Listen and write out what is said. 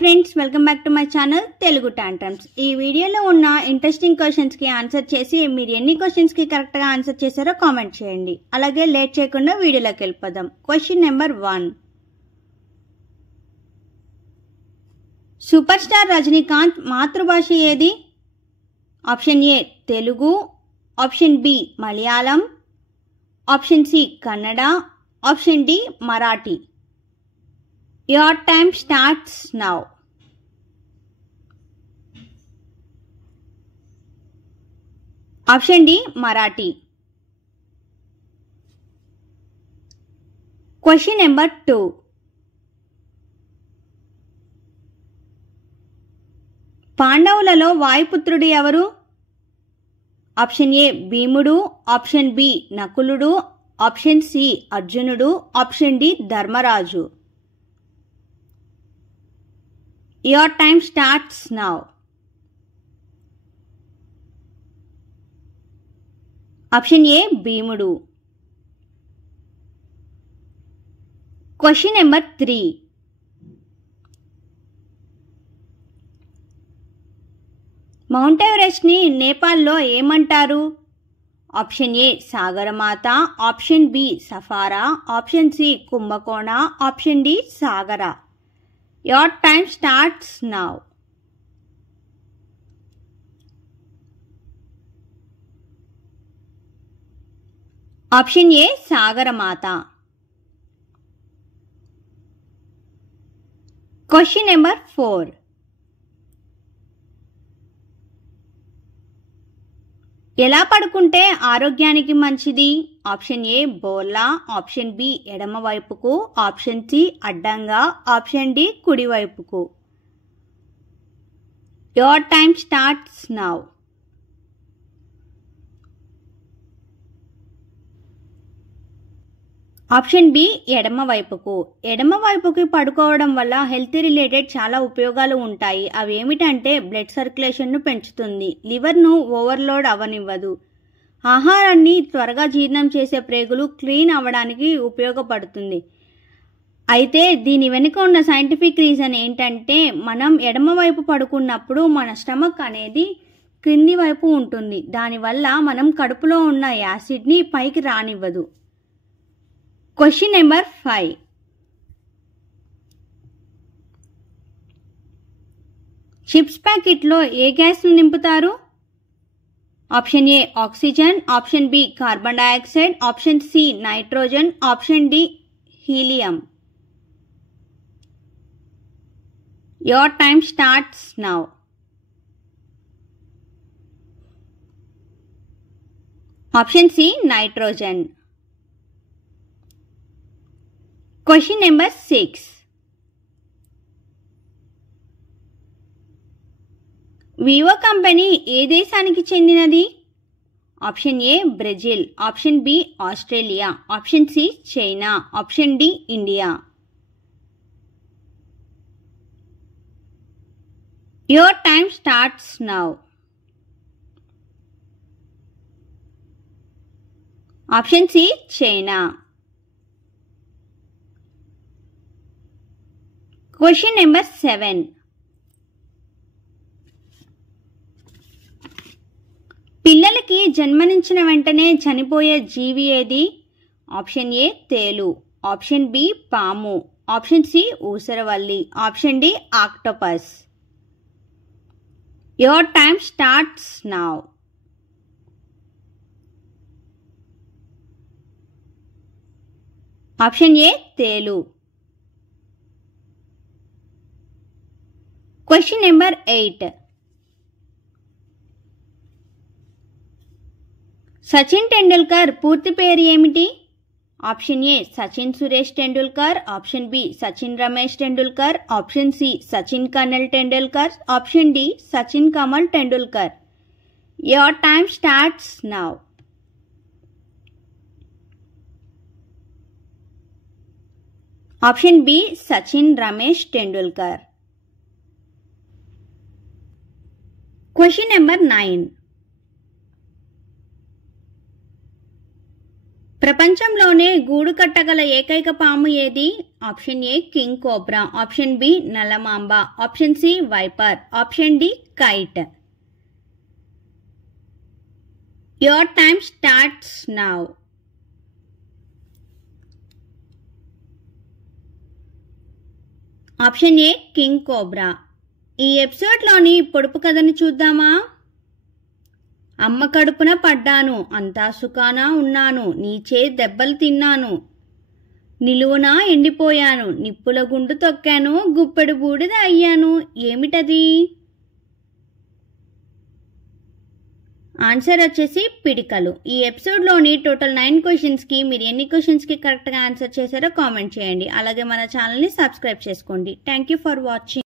Friends, welcome back to my channel Telugu tantrums. ఈ వీడియోలో ఉన్న ఇంట్రెస్టింగ్ క్వశ్చన్స్ కి ఆన్సర్ చేసి మీరు ఎన్ని క్వశ్చన్స్ కి కరెక్ట్ గా ఆన్సర్ చేశారో కామెంట్ చేయండి. అలాగే లేట్ చేయకుండా వీడియోలోకి వెళ్ళిపోదాం. Question number 1. Super star Rajinikanth మాతృభాష ఏది? Option A Telugu, option B Malayalam, option C Kannada, option D Marathi. Your time starts now. Option D Marathi. Question number 2. పాండవులలో వాయుపుత్రుడు ఎవరు? ఆప్షన్ ఏ భీముడు, ఆప్షన్ బి నకులుడు, ఆప్షన్ సి అర్జునుడు, option D Dharmaraju. Your time starts now. Option A భీముడు. Question number 3. Mount Everest ని నేపాల్లో ఏమంటారు? Option A Sagarmatha, option B సఫారా, ఆప్షన్ సి కుంభకోణ, ఆప్షన్ డి సాగర. Your time starts now. Option A Sagaramata. Question number 4. ఎలా పడుకుంటే ఆరోగ్యానికి మంచిది? ఆప్షన్ ఏ బోర్లా, ఆప్షన్ బి ఎడమ వైపుకు, ఆప్షన్ సి అడ్డంగా, ఆప్షన్ డి కుడి వైపుకు. Your time starts now. Option B ఎడమ వైపుకు. ఎడమ వైపుకి పడుకోవడం వల్ల హెల్త్ రిలేటెడ్ చాలా ఉపయోగాలు ఉంటాయి. అవి ఏమిటంటే బ్లడ్ సర్క్యులేషన్ను పెంచుతుంది, లివర్ను ఓవర్లోడ్ అవ్వనివ్వదు, ఆహారాన్ని త్వరగా జీర్ణం చేసే ప్రేగులు క్లీన్ అవ్వడానికి ఉపయోగపడుతుంది. అయితే దీని వెనుక ఉన్న సైంటిఫిక్ రీజన్ ఏంటంటే మనం ఎడమ వైపు పడుకున్నప్పుడు మన స్టమక్ అనేది క్రింది వైపు ఉంటుంది. దానివల్ల మనం కడుపులో ఉన్న యాసిడ్ని పైకి రానివ్వదు. Question number 5. చిప్స్ ప్యాకెట్లో ఏ గ్యాస్ను నింపుతారు? Option A oxygen, option B carbon dioxide, option C nitrogen, option D helium. Your time starts now. Option C nitrogen. Question number 6. Vivo company ఏ దేశానికి చెందినది? Option A Brazil, option B Australia, option C China, option D India. Your time starts now. Option C China. Question number 7. పిల్లలకి జన్మనించిన వెంటనే చనిపోయే జీవి ఏది? Option A తేలు, option B పాము, option C ఊసరవల్లి, option D octopus. Your time starts now. Option A తేలు. Question number 8. Sachin Tendulkar పూర్తి పేరు ఏమిటి? Option A Sachin Suresh Tendulkar, option B Sachin Ramesh Tendulkar, option C Sachin Kannal Tendulkar, option D Sachin Kamal Tendulkar. Your time starts now. Option B Sachin Ramesh Tendulkar. Question number 9. ప్రపంచంలోనే గూడు కట్టగల ఏకైక పాము ఏది? Option A king cobra, option B నల్లమాంబ, option C viper, option D krait. Your time starts now. Option A king cobra. ఈ ఎపిసోడ్లోని పొడుపు కథని చూద్దామా? అమ్మ కడుపున పడ్డాను, అంతా సుఖానా ఉన్నాను, నీచే దెబ్బలు తిన్నాను, నిలువునా ఎండిపోయాను, నిప్పుల గుండు తొక్కాను, గుప్పెడు బూడిద అయ్యాను. ఏమిటది? ఆన్సర్ వచ్చేసి పిడికలు. ఈ ఎపిసోడ్లోని టోటల్ 9 క్వశ్చన్స్కి మీరు ఎన్ని క్వశ్చన్స్కి కరెక్ట్గా ఆన్సర్ చేశారో కామెంట్ చేయండి. అలాగే మన ఛానల్ని సబ్స్క్రైబ్ చేసుకోండి. Thank you for watching.